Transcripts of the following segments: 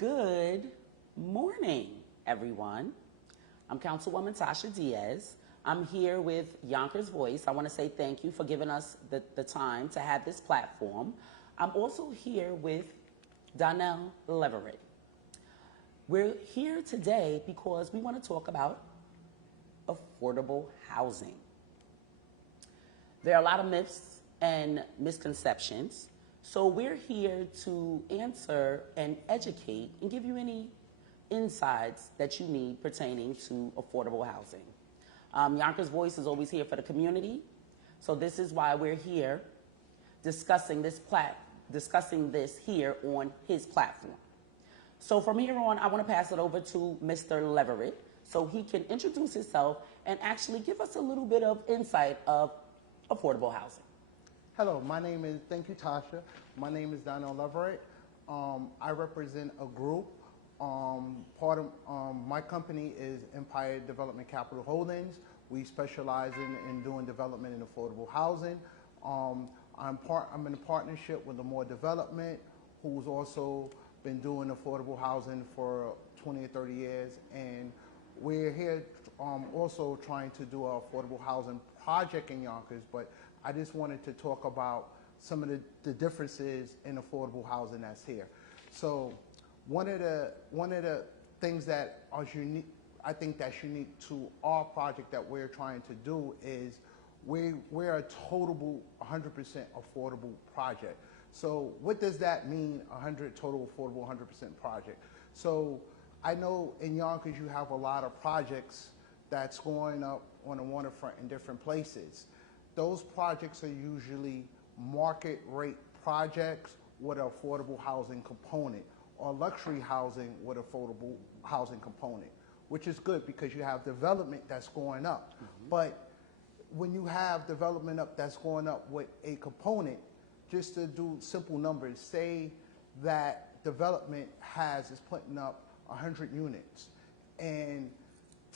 Good morning, everyone. I'm Councilwoman Tasha Diaz. I'm here with Yonkers Voice. I want to say thank you for giving us the time to have this platform. I'm also here with Darnell, Leverett. We're here today because we want to talk about affordable housing. There are a lot of myths and misconceptions, so we're here to answer and educate and give you any insights that you need pertaining to affordable housing. Yonkers Voice is always here for the community, so this is why we're here discussing this here on his platform. So from here on, I want to pass it over to Mr. Leverett so he can introduce himself and actually give us a little bit of insight of affordable housing. Hello, thank you, Tasha. My name is Darnell Leverett. I represent a group. My company is Empire Development Capital Holdings. We specialize in doing development in affordable housing. I'm in a partnership with More Development, who's also been doing affordable housing for 20 or 30 years. And we're here also trying to do an affordable housing project in Yonkers, but I just wanted to talk about some of the differences in affordable housing that's here. So one of the things that are unique, I think that's unique to our project that we're trying to do is we're a total 100% affordable project. So what does that mean, total affordable 100% project? So I know in Yonkers you have a lot of projects that's going up on the waterfront in different places. Those projects are usually market rate projects with an affordable housing component, or luxury housing with affordable housing component, which is good because you have development that's going up. Mm-hmm. But when you have development that's going up with a component, just to do simple numbers, say that development is putting up 100 units and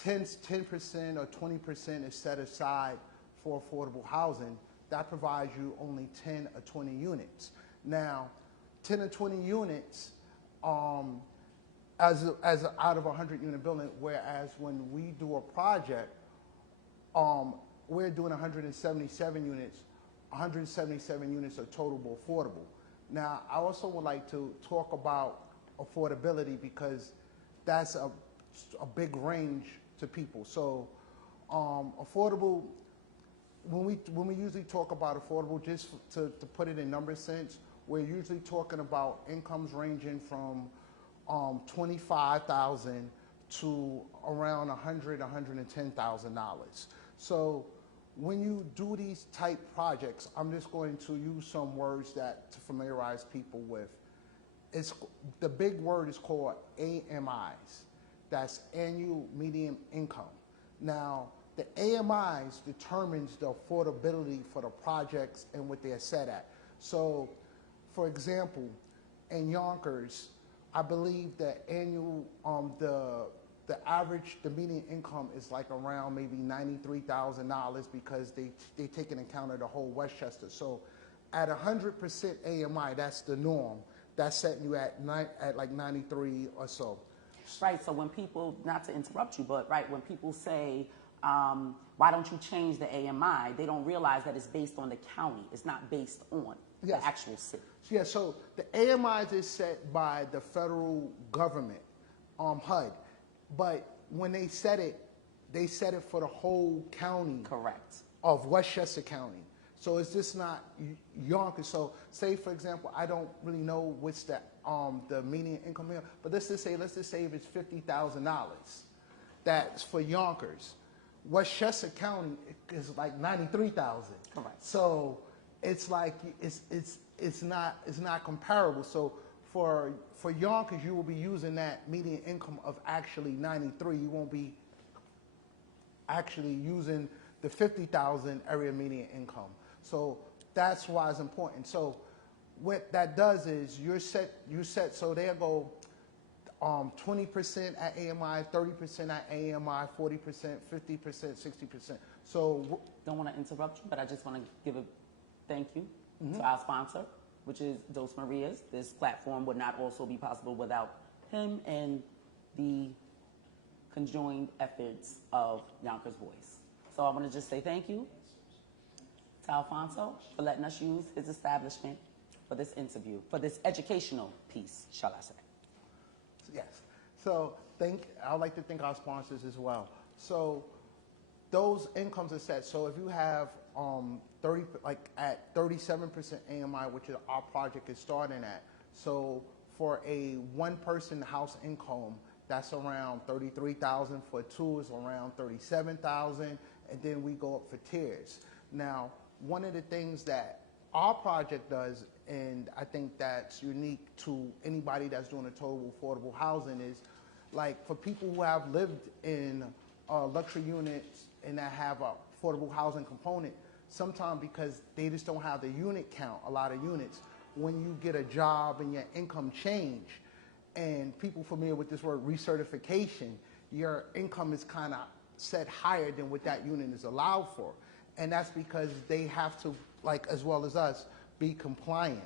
10% or 20% is set aside for affordable housing, that provides you only 10 or 20 units. Now, 10 or 20 units as out of a 100-unit building, whereas when we do a project, we're doing 177 units. 177 units are total affordable. Now, I also would like to talk about affordability because that's a big range to people. So, affordable. When we usually talk about affordable, just to put it in number sense, we're usually talking about incomes ranging from $25,000 to around $100,000, $110,000. So when you do these type projects, I'm just going to use some words to familiarize people with. The big word is called AMIs. That's annual median income. Now, the AMIs determines the affordability for the projects and what they're set at. So, for example, in Yonkers, I believe the annual, the median income is like around maybe $93,000 because they take into account of the whole Westchester. So, at 100% AMI, that's the norm. That's setting you at like 93 or so. Right. So when people, not to interrupt you, but right when people say, why don't you change the AMI? They don't realize that it's based on the county. It's not based on the actual city. Yeah, so the AMIs is set by the federal government, HUD. But when they set it for the whole county. Correct. Of Westchester County. So it's just not Yonkers. So say, for example, I don't really know what's the median income here, but let's just say if it's $50,000. That's for Yonkers. Westchester County is like 93,000. Correct. So it's like it's not comparable. So for Yonkers, you will be using that median income of actually 93. You won't be actually using the 50,000 area median income. So that's why it's important. So what that does is you're set. So they'll go 20% at AMI, 30% at AMI, 40%, 50%, 60%. So don't want to interrupt you, but I just want to give a thank you to our sponsor, which is Dos Marias. This platform would not also be possible without him and the conjoined efforts of Yonkers Voice. So I want to just say thank you to Alfonso for letting us use his establishment for this interview, for this educational piece, shall I say. Yes. So I'd like to thank our sponsors as well. So those incomes are set. So if you have 37% AMI, which is our project is starting at. So for a one-person house income, that's around $33,000. For two is around $37,000, and then we go up for tiers. Now, one of the things that our project does, and I think that's unique to anybody that's doing a total affordable housing, is like for people who have lived in luxury units and that have a affordable housing component, sometimes because they just don't have the unit count, a lot of units, when you get a job and your income change, and people familiar with this word recertification, your income is kind of set higher than what that unit is allowed for. And that's because they have to, like as well as us, be compliant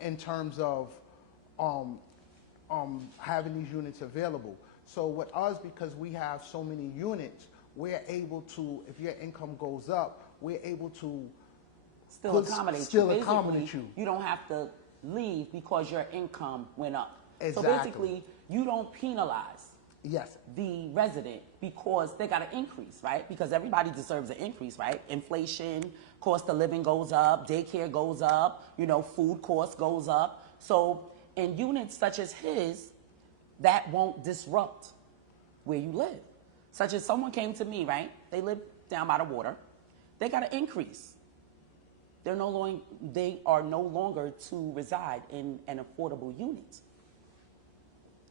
in terms of having these units available. So with us, because we have so many units, we're able to, if your income goes up, we're able to Still accommodate you. You don't have to leave because your income went up. Exactly. So basically, you don't penalize Yes. the resident because they got an increase, right? Because everybody deserves an increase, right? Inflation, cost of living goes up, daycare goes up, food cost goes up. So in units such as his, that won't disrupt where you live. Such as someone came to me, right? They live down by the water. They got an increase. They are no longer to reside in an affordable unit.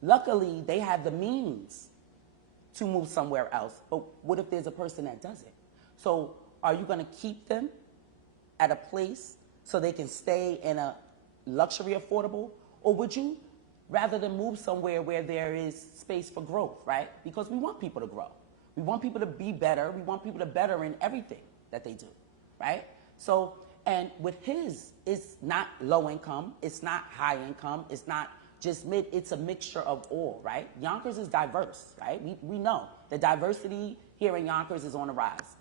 Luckily, they have the means to move somewhere else. But what if there's a person that doesn't? So are you going to keep them at a place so they can stay in a luxury affordable? Or would you rather than move somewhere where there is space for growth, right? Because we want people to grow. We want people to be better. We want people to better in everything that they do, right? So, and with his, it's not low income. It's not high income. It's not just mid. It's a mixture of all, right? Yonkers is diverse, right? We know the diversity here in Yonkers is on the rise.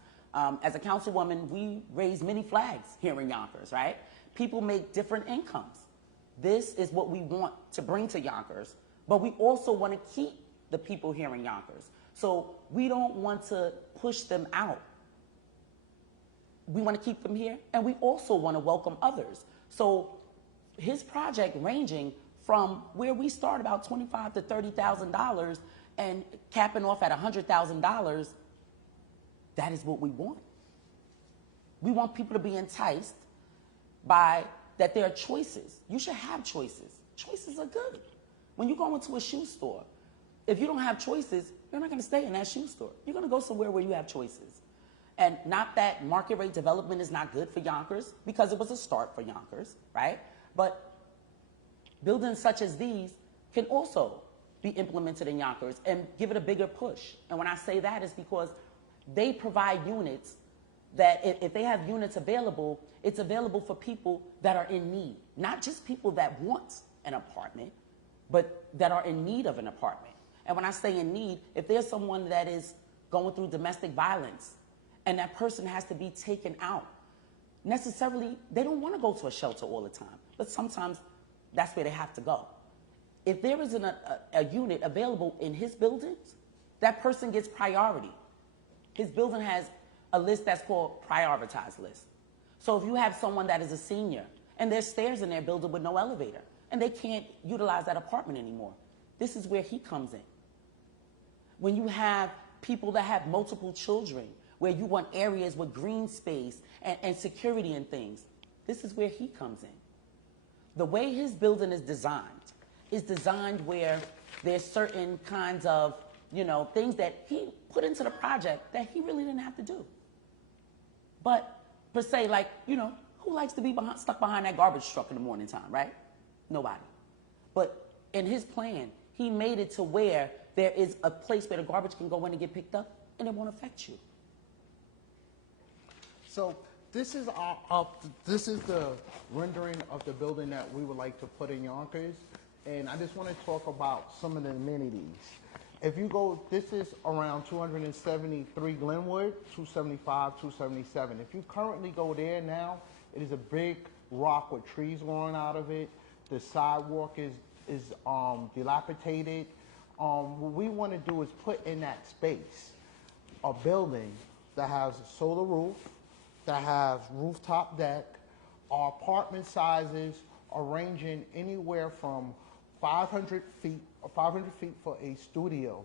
As a councilwoman, we raise many flags here in Yonkers, right? People make different incomes. This is what we want to bring to Yonkers, but we also want to keep the people here in Yonkers. So we don't want to push them out. We want to keep them here, and we also want to welcome others. So his project ranging from where we start about $25,000 to $30,000 and capping off at $100,000, that is what we want. We want people to be enticed by that there are choices. You should have choices. Choices are good. When you go into a shoe store, if you don't have choices, you're not going to stay in that shoe store. You're going to go somewhere where you have choices. And not that market rate development is not good for Yonkers, because it was a start for Yonkers, right? But buildings such as these can also be implemented in Yonkers and give it a bigger push. And when I say that, it's because they provide units that if they have units available, it's available for people that are in need. Not just people that want an apartment, but that are in need of an apartment. And when I say in need, if there's someone that is going through domestic violence and that person has to be taken out, necessarily, they don't want to go to a shelter all the time, but sometimes that's where they have to go. If there isn't a unit available in his buildings, that person gets priority. His building has a list that's called prioritized list. So if you have someone that is a senior and there's stairs in their building with no elevator and they can't utilize that apartment anymore, this is where he comes in. When you have people that have multiple children, where you want areas with green space and security and things, this is where he comes in. The way his building is designed where there's certain kinds of, things that he put into the project that he really didn't have to do. But per se, like, who likes to be stuck behind that garbage truck in the morning time, right? Nobody. But in his plan, he made it to where there is a place where the garbage can go in and get picked up and it won't affect you. So this is the rendering of the building that we would like to put in Yonkers. and I just want to talk about some of the amenities. If you go, this is around 273 Glenwood, 275, 277. If you currently go there now, it is a big rock with trees growing out of it. The sidewalk is dilapidated. What we want to do is put in that space a building that has a solar roof, that has rooftop deck. Our apartment sizes are ranging anywhere from 500 feet for a studio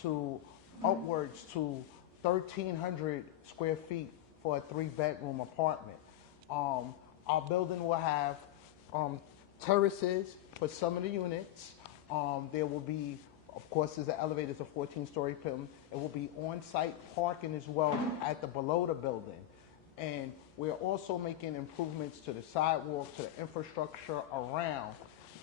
to upwards to 1,300 square feet for a 3-bedroom apartment. Our building will have terraces for some of the units. There will be, of course, there's an elevator, it's a 14-story building. It will be on-site parking as well at the below the building. And we're also making improvements to the sidewalk, to the infrastructure around.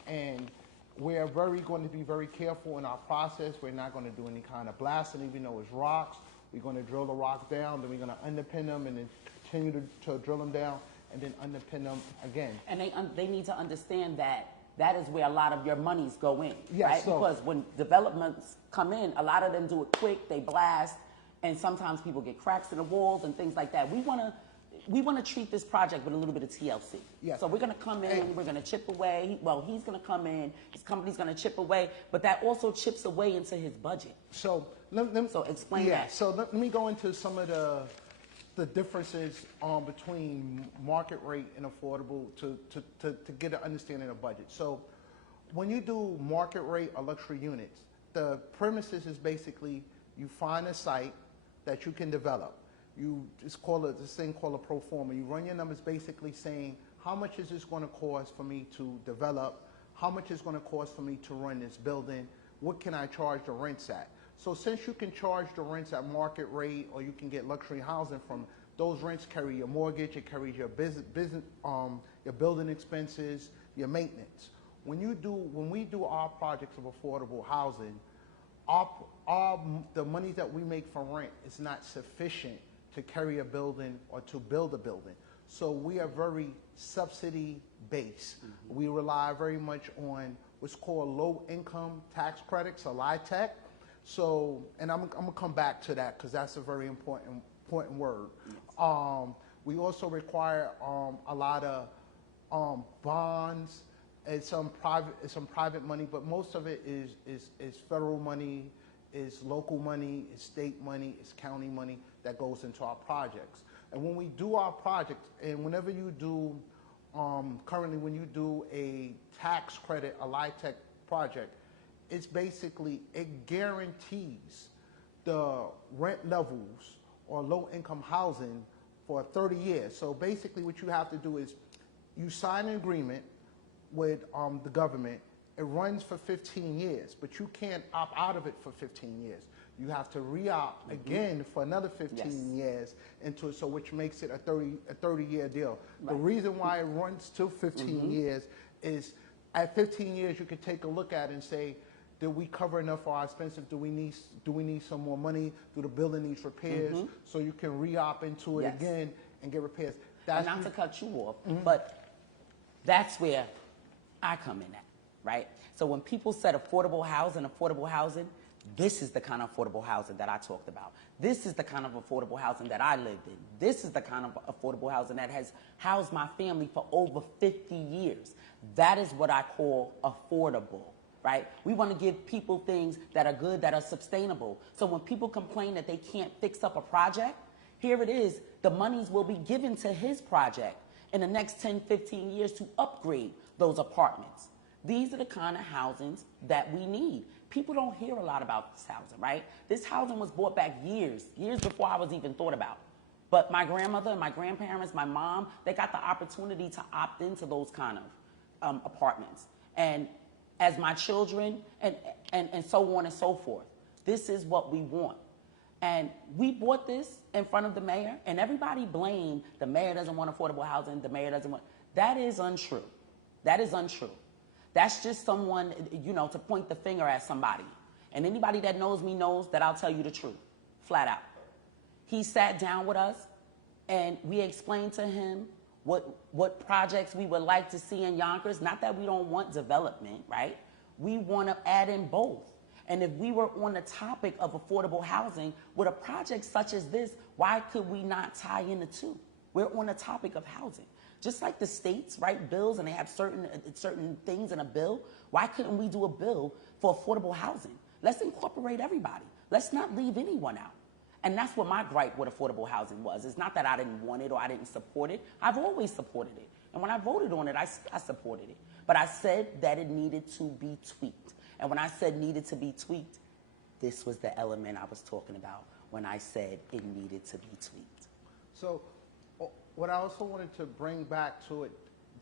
And we're going to be very careful in our process. We're not going to do any kind of blasting, even though it's rocks. We're going to drill the rock down, then we're going to underpin them, and then continue to drill them down, and then underpin them again. And they need to understand that is where a lot of your monies go in, yes, right? So, because when developments come in, a lot of them do it quick, they blast, and sometimes people get cracks in the walls and things like that. We want to treat this project with a little bit of TLC. Yes. So we're going to come in, we're going to chip away. Well, he's going to come in, his company's going to chip away, but that also chips away into his budget. So so explain that. So let me go into some of the differences between market rate and affordable to get an understanding of budget. So when you do market rate or luxury units, the premises is basically you find a site that you can develop. It's called this thing called a pro forma. You run your numbers basically saying, how much is this going to cost for me to develop? How much is going to cost for me to run this building? What can I charge the rents at? So since you can charge the rents at market rate, or you can get luxury housing from those rents, carry your mortgage, it carries your your building expenses, your maintenance. When we do our projects of affordable housing, the money that we make from rent is not sufficient to carry a building or to build a building. So we are very subsidy based. Mm-hmm. We rely very much on what's called low income tax credits, or LIHTC. So, and I'm gonna come back to that because that's a very important word. Yes. We also require a lot of bonds and some private money, but most of it is federal money, is local money, is state money, is county money that goes into our projects. And when we do our projects, and whenever you do, currently when you do a tax credit, a LIHTC project, it's basically, it guarantees the rent levels or low income housing for 30 years. So basically what you have to do is you sign an agreement with the government. It runs for 15 years, but you can't opt out of it for 15 years. You have to re-opt again for another 15 years into it, so which makes it a 30-year deal. Right. The reason why it runs to 15 years is at 15 years you can take a look at it and say, did we cover enough for our expenses? Do we need some more money? Do the building needs repairs? So you can re-opt into it again and get repairs. That's not to cut you off, but that's where I come in at, right? So when people said affordable housing, this is the kind of affordable housing that I talked about. This is the kind of affordable housing that I lived in. This is the kind of affordable housing that has housed my family for over 50 years. That is what I call affordable, right? We want to give people things that are good, that are sustainable. So when people complain that they can't fix up a project, here it is. The monies will be given to his project in the next 10, 15 years to upgrade those apartments. These are the kind of housings that we need. People don't hear a lot about this housing, right? This housing was bought back years before I was even thought about. But my grandmother, my grandparents, my mom, they got the opportunity to opt into those kind of apartments. And as my children, and so on and so forth, this is what we want. And we bought this in front of the mayor, and everybody blamed the mayor doesn't want affordable housing, the mayor doesn't want. That is untrue. That is untrue. That's just someone, to point the finger at somebody. And anybody that knows me knows that I'll tell you the truth, flat out. He sat down with us, and we explained to him what projects we would like to see in Yonkers. Not that we don't want development, right? We want to add in both. And if we were on the topic of affordable housing, with a project such as this, why could we not tie in the two? We're on the topic of housing. Just like the states write bills and they have certain things in a bill, why couldn't we do a bill for affordable housing? Let's incorporate everybody. Let's not leave anyone out. And that's what my gripe with affordable housing was. It's not that I didn't want it or I didn't support it. I've always supported it. And when I voted on it, I supported it. But I said that it needed to be tweaked. And when I said needed to be tweaked, this was the element I was talking about when I said it needed to be tweaked. So what I also wanted to bring back to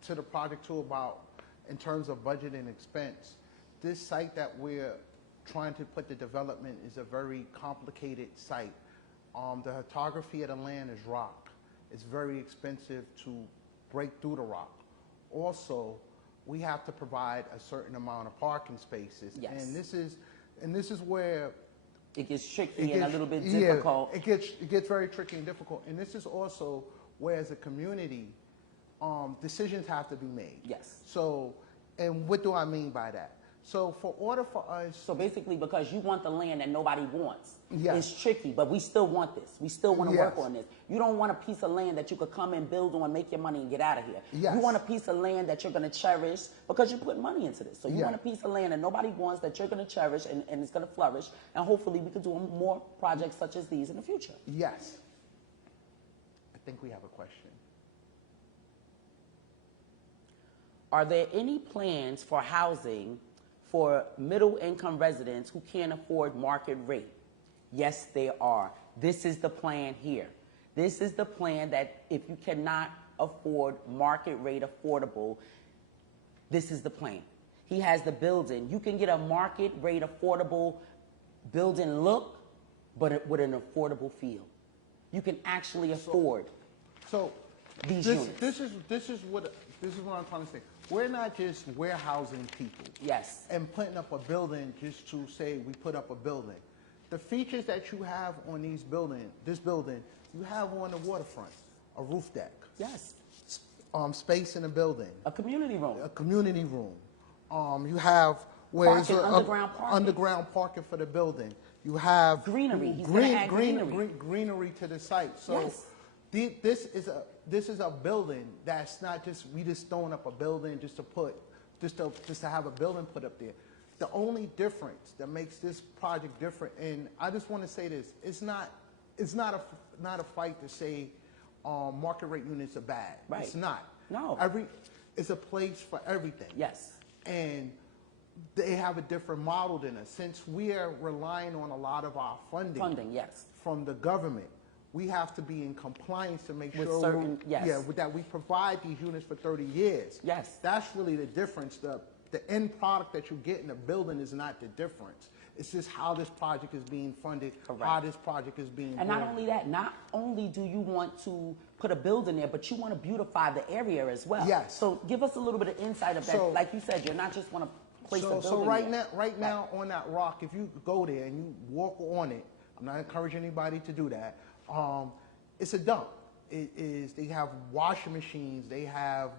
the project too, about in terms of budget and expense, this site that we're trying to put the development is a very complicated site. The topography of the land is rock. It's very expensive to break through the rock. Also, we have to provide a certain amount of parking spaces. Yes. And this is where it gets tricky and a little bit difficult. Yeah, it gets very tricky and difficult. And this is also where, as a community, decisions have to be made. Yes. So, and what do I mean by that? So, for order for us... So basically, because you want the land that nobody wants, yes. It's tricky, but we still want this. We still want to Yes. work on this. You don't want a piece of land that you could come and build on, make your money, and get out of here. Yes. You want a piece of land that you're going to cherish because you put money into this. So you Yeah. want a piece of land that nobody wants, that you're going to cherish, and it's going to flourish, and hopefully we could do more projects such as these in the future. Yes. I think we have a question. Are there any plans for housing for middle-income residents who can't afford market rate? Yes, there are. This is the plan here. This is the plan that if you cannot afford market rate affordable, this is the plan. He has the building. You can get a market rate affordable building look, but with an affordable feel. You can actually afford these units. This is what I'm trying to say. We're not just warehousing people. Yes. And putting up a building just to say we put up a building. The features that you have on this building, you have on the waterfront, a roof deck. Yes. Space in the building. A community room. A community room. You have where Parking, underground parking for the building. You have greenery. He's gonna add greenery. Greenery to the site. So yes. This is a building that's not just we just throwing up a building just to have a building put up there. The only difference that makes this project different, and I just want to say this, it's not a fight to say market rate units are bad. Right. It's not. No. It's a place for everything. Yes. And they have a different model than us. Since we are relying on a lot of our funding yes. from the government, we have to be in compliance to make with sure certain, that we provide these units for 30 years. Yes. That's really the difference. The end product that you get in the building is not the difference. It's just how this project is being funded, correct. How this project is being And not only that, not only do you want to put a building there, but you want to beautify the area as well. Yes. So give us a little bit of insight of that. So, like you said, you're not just want to place a building So right there. now on that rock, if you go there and you walk on it, I'm not encouraging anybody to do that. It's a dump. They have washing machines. They have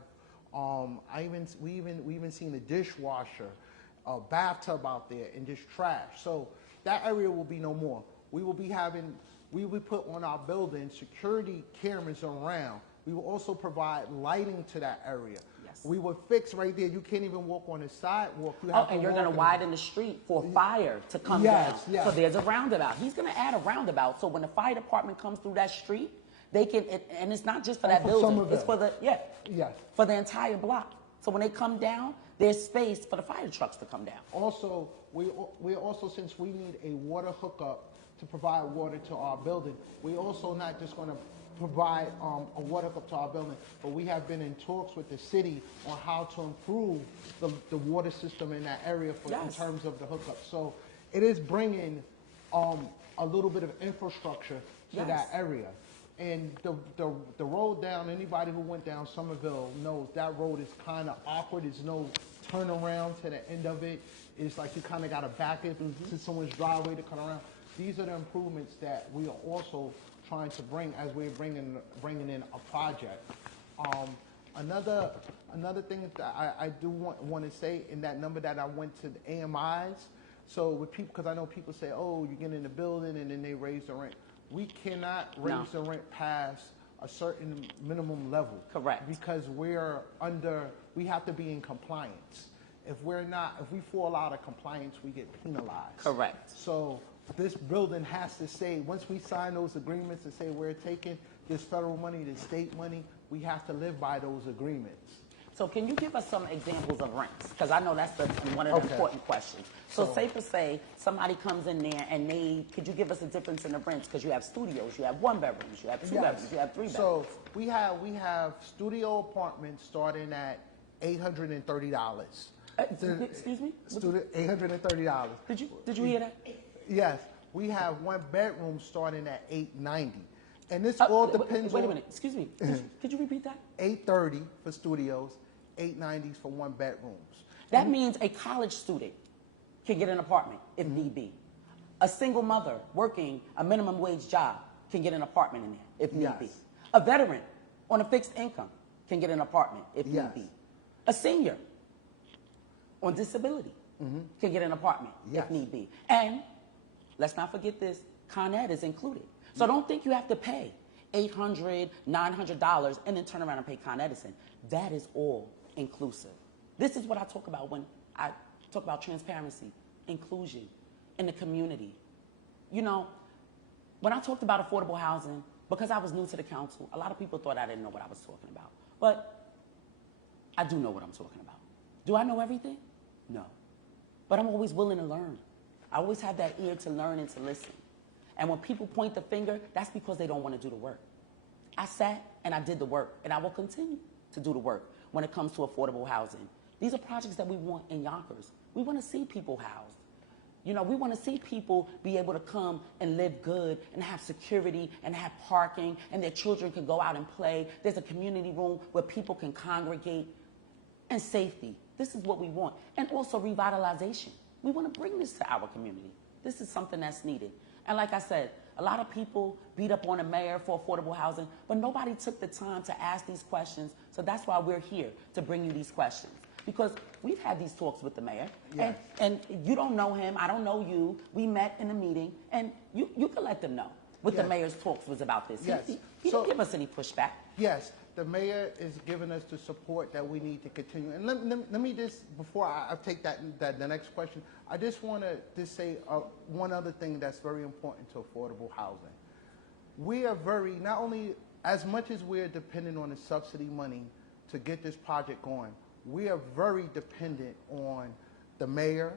we even seen a dishwasher, a bathtub out there, and just trash. So that area will be no more. We will put on our building security cameras around. We will also provide lighting to that area. Yes. We will fix right there. You can't even walk on the sidewalk. And you're going to widen the street for fire to come down. Yes. So there's a roundabout. He's going to add a roundabout. So when the fire department comes through that street, they can, and it's not just for that building. It's for for the entire block. So when they come down, there's space for the fire trucks to come down. Also, we also, since we need a water hookup to provide water to our building, we also not just going to provide a water hookup to our building, but we have been in talks with the city on how to improve the water system in that area in terms of the hookup. So it is bringing a little bit of infrastructure to that area. And the road down, anybody who went down Somerville knows that road is kind of awkward. There's no turnaround to the end of it. It's like you kind of got to back it to someone's driveway to come around. These are the improvements that we are also trying to bring as we're bringing in a project. Another thing that I do want to say in that number that I went to the AMIs. So with people, because I know people say, oh, you get in the building and then they raise the rent. We cannot raise the rent past a certain minimum level. Correct. Because we have to be in compliance. If we fall out of compliance, we get penalized. Correct. So this building has to say, once we sign those agreements and say we're taking this federal money, this state money, we have to live by those agreements. So can you give us some examples of rents? Because I know that's one of the important questions. So say for say, somebody comes in there and could you give us a difference in the rents? Because you have studios, you have 1 bedrooms, you have 2 bedrooms, you have 3 bedrooms. So we have studio apartments starting at $830. Excuse me? $830. Did you hear that? Yes. We have 1 bedroom starting at $890. And this all depends on... Wait a minute. Excuse me. Could you repeat that? $830 for studios, $890 for 1 bedrooms. That means a college student can get an apartment if need be. A single mother working a minimum wage job can get an apartment in there if need be. A veteran on a fixed income can get an apartment if need be. A senior on disability can get an apartment if need be. And let's not forget this, Con Ed is included. So don't think you have to pay $800, $900 and then turn around and pay Con Edison. That is all inclusive. This is what I talk about when I talk about transparency, inclusion in the community. You know, when I talked about affordable housing, because I was new to the council, a lot of people thought I didn't know what I was talking about. But I do know what I'm talking about. Do I know everything? No. But I'm always willing to learn. I always have that ear to learn and to listen. And when people point the finger, that's because they don't want to do the work. I sat and I did the work, and I will continue to do the work when it comes to affordable housing. These are projects that we want in Yonkers. We want to see people housed. You know, we want to see people be able to come and live good and have security and have parking, and their children can go out and play. There's a community room where people can congregate, and safety. This is what we want. And also revitalization. We want to bring this to our community. This is something that's needed. And like I said, a lot of people beat up on the mayor for affordable housing, but nobody took the time to ask these questions. So that's why we're here, to bring you these questions. Because we've had these talks with the mayor, and you don't know him, I don't know you. We met in a meeting, and you can let them know what the mayor's talks was about this. He didn't give us any pushback. Yes, the mayor is giving us the support that we need to continue. And let me just, before I take the next question, I just want to just say one other thing that's very important to affordable housing. We are not only, as much as we're dependent on the subsidy money to get this project going, we are very dependent on the mayor,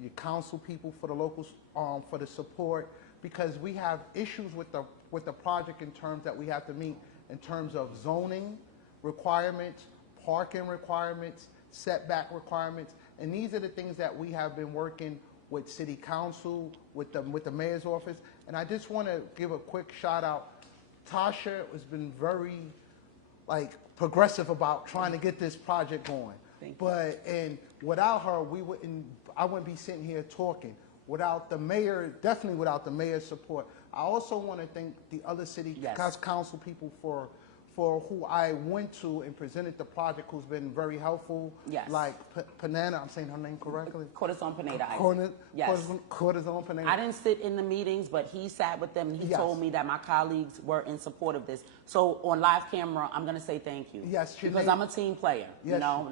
your council people for the locals, for the support, because we have issues with the project in terms that we have to meet in terms of zoning requirements, parking requirements, setback requirements, and these are the things that we have been working with City Council, with the Mayor's office. And I just want to give a quick shout out. Tasha has been very progressive about trying to get this project going. And without her, I wouldn't be sitting here talking. Without the mayor, definitely without the mayor's support. I also want to thank the other city council people for who I went to and presented the project, who's been very helpful. Yes. Like Panana, I'm saying her name correctly? Corazon Pineda. Corazon Pineda. I didn't sit in the meetings, but he sat with them and he told me that my colleagues were in support of this. So on live camera, I'm going to say thank you. Yes, because I'm a team player. Yes. You know,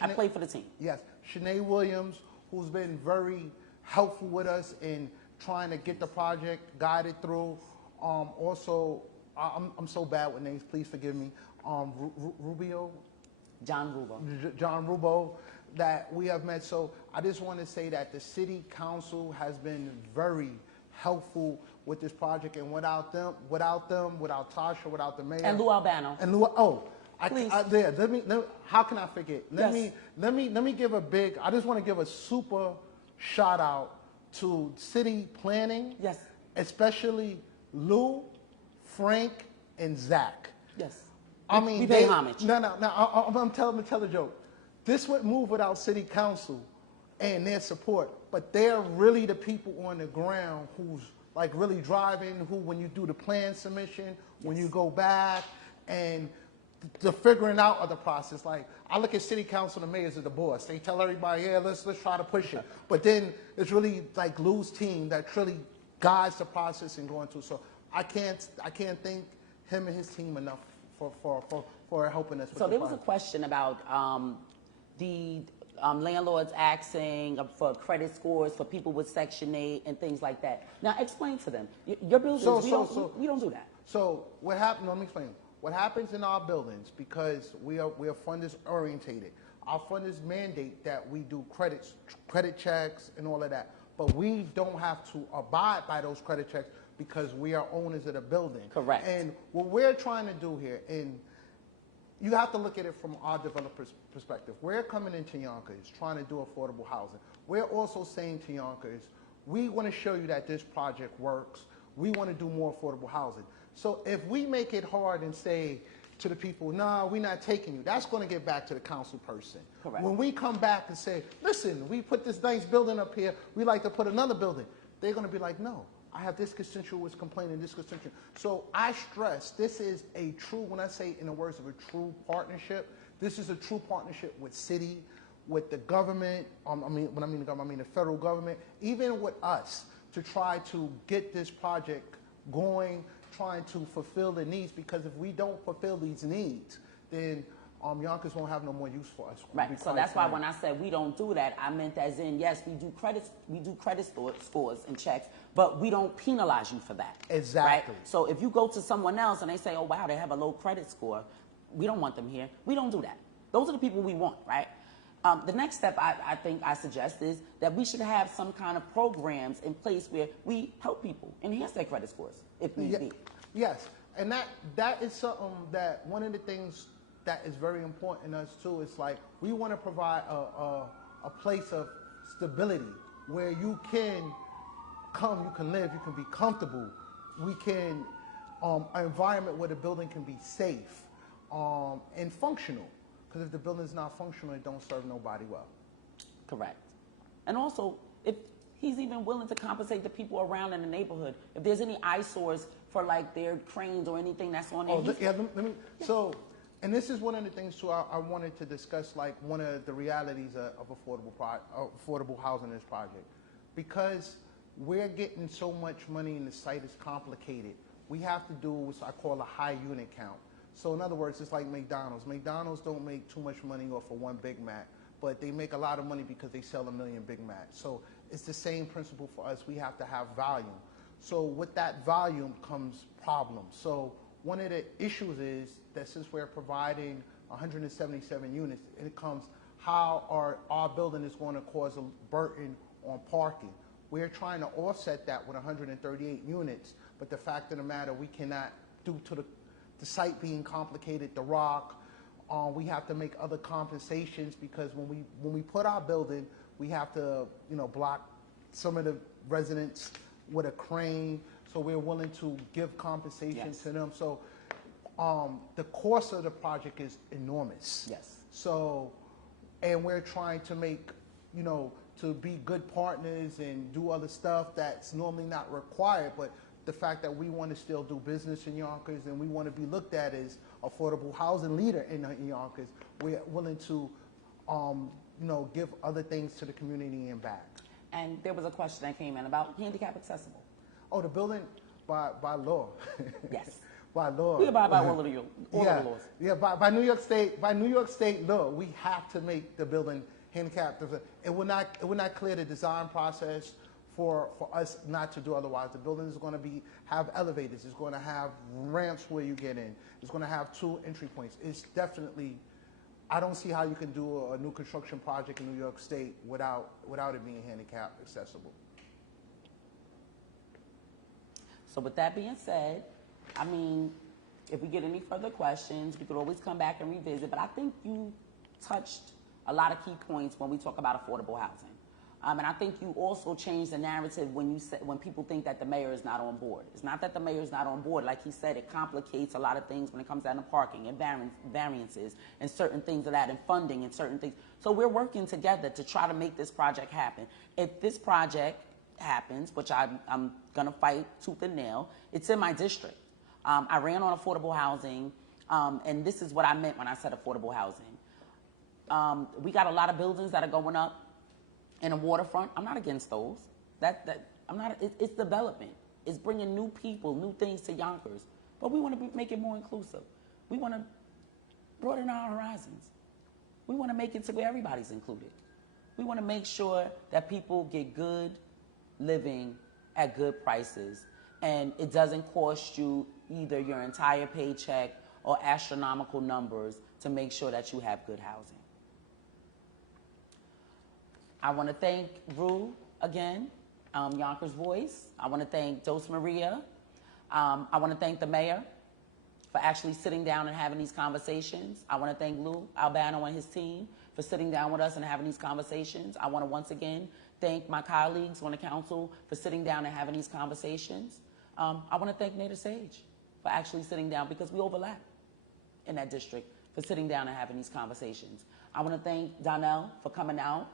I play for the team. Yes, Shanae Williams, who's been very helpful with us in trying to get the project guided through. Also, I'm so bad with names, please forgive me. John Rubo, that we have met. So I just want to say that the city council has been very helpful with this project, and without Tasha, without the mayor. And Lou Albano. And Lou, how can I forget? Let me give I just want to give a super shout out to city planning. Yes. Especially Lou, Frank, and Zach. Yes. I mean, we pay homage. No. I'm tell a joke. This would move without city council and their support, but they're really the people on the ground who's really driving, who when you do the plan submission, when you go back, and the figuring out of the process. Like, I look at city council and mayors as the boss. They tell everybody, yeah, let's try to push it. But then it's really like Lou's team that really guides the process and going through. So I can't thank him and his team enough for helping us with So the there was a project. question about the landlords asking for credit scores for people with Section 8 and things like that. Now explain to them. Your buildings, we don't do that. So what happened? Let me explain. What happens in our buildings, because we are funders orientated. Our funders mandate that we do credit checks and all of that, but we don't have to abide by those credit checks because we are owners of the building. Correct. And what we're trying to do here, and you have to look at it from our developer's perspective. We're coming into Yonkers trying to do affordable housing. We're also saying to Yonkers, we want to show you that this project works. We want to do more affordable housing. So if we make it hard and say to the people, nah, we're not taking you, that's going to get back to the council person. Correct. When we come back and say, listen, we put this nice building up here, we like to put another building, they're going to be like, no, I have this constituent complaining, this constituent. So I stress, this is a true, when I say in the words of a true partnership, this is a true partnership with city, with the government, when I mean the government, I mean the federal government, even with us, to try to get this project going, trying to fulfill the needs, because if we don't fulfill these needs, then Yonkers won't have no more use for us. Right. So that's why when I said we don't do that, I meant as in, yes, we do credit scores and checks, but we don't penalize you for that. Exactly. Right? So if you go to someone else and they say, oh wow, they have a low credit score, we don't want them here. We don't do that. Those are the people we want, right? The next step I think I suggest is that we should have some kind of programs in place where we help people enhance their credit scores if need be. Yes, and that is something that one of the things that is very important in us too. Is like we want to provide a place of stability where you can come, you can live, you can be comfortable. We can an environment where the building can be safe and functional. Because if the building is not functional, it don't serve nobody well. Correct. And also, if he's even willing to compensate the people around in the neighborhood, if there's any eyesores for like their cranes or anything that's on there. So, and this is one of the things too I wanted to discuss, like one of the realities of affordable housing in this project. Because we're getting so much money and the site is complicated, we have to do what I call a high unit count. So in other words, it's like McDonald's. McDonald's don't make too much money off of one Big Mac, but they make a lot of money because they sell 1 million Big Macs. So it's the same principle for us. We have to have volume. So with that volume comes problems. So one of the issues is that since we're providing 177 units, it comes how our building is going to cause a burden on parking. We're trying to offset that with 138 units, but the fact of the matter, we cannot, due to the site being complicated, the rock, we have to make other compensations because when we put our building, we have to block some of the residents with a crane. So we're willing to give compensation to them. So the cost of the project is enormous. Yes. So, and we're trying to make to be good partners and do other stuff that's normally not required, but the fact that we want to still do business in Yonkers and we want to be looked at as affordable housing leader in Yonkers, we're willing to, give other things to the community and back. And there was a question that came in about handicap accessible. Oh, the building by law. Yes. By law. We abide by all of the laws. Yeah, by New York State law, we have to make the building handicapped. It will not clear the design process for us not to do otherwise. The building is going to have elevators. It's going to have ramps where you get in. It's going to have 2 entry points. It's definitely, I don't see how you can do a new construction project in New York State without it being handicap accessible. So with that being said, I mean, if we get any further questions, we could always come back and revisit. But I think you touched a lot of key points when we talk about affordable housing. And I think you also changed the narrative when people think that the mayor is not on board. It's not that the mayor is not on board. Like he said, it complicates a lot of things when it comes down to parking and variances and certain things of that and funding and certain things. So we're working together to try to make this project happen. If this project happens, which I'm going to fight tooth and nail, it's in my district. I ran on affordable housing And this is what I meant when I said affordable housing. We got a lot of buildings that are going up in the waterfront. I'm not against those. It's development. It's bringing new people, new things to Yonkers. But we want to make it more inclusive. We want to broaden our horizons. We want to make it to where everybody's included. We want to make sure that people get good living at good prices, and it doesn't cost you either your entire paycheck or astronomical numbers to make sure that you have good housing. I want to thank Rue again, Yonkers Voice. I want to thank Dos Maria. I want to thank the mayor for actually sitting down and having these conversations. I want to thank Lou Albano and his team for sitting down with us and having these conversations. I want to once again thank my colleagues on the council for sitting down and having these conversations. I want to thank Nader Sage for actually sitting down, because we overlap in that district, for sitting down and having these conversations. I want to thank Darnell for coming out.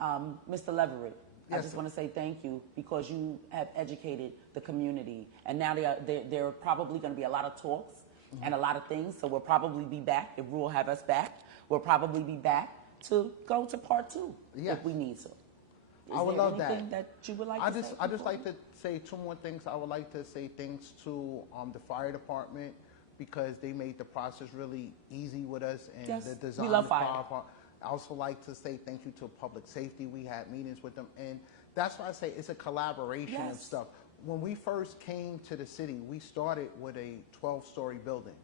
Mr. Leverett, yes, I just want to say thank you, because you have educated the community, and now there are probably going to be a lot of talks and a lot of things, so we'll probably be back. If Rule have us back, we'll probably be back to go to part 2 if we need to. I would love that. Anything that you would like to say? I just like to say 2 more things. I would like to say thanks to the fire department, because they made the process really easy with us, and Yes, the design. we love of the fire. I also like to say thank you to public safety. We had meetings with them, and that's why I say it's a collaboration and Yes. stuff. When we first came to the city, we started with a 12-story building.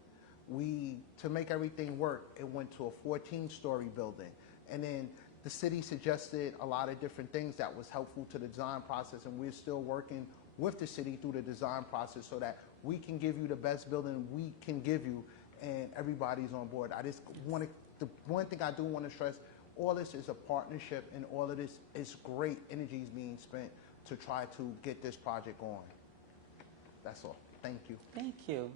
To make everything work, it went to a 14-story building. And then the city suggested a lot of different things that was helpful to the design process, and we're still working with the city through the design process so that we can give you the best building we can give you, and everybody's on board. The one thing I do want to stress, all this is a partnership, and all of this is great energies being spent to try to get this project on. That's all. Thank you. Thank you.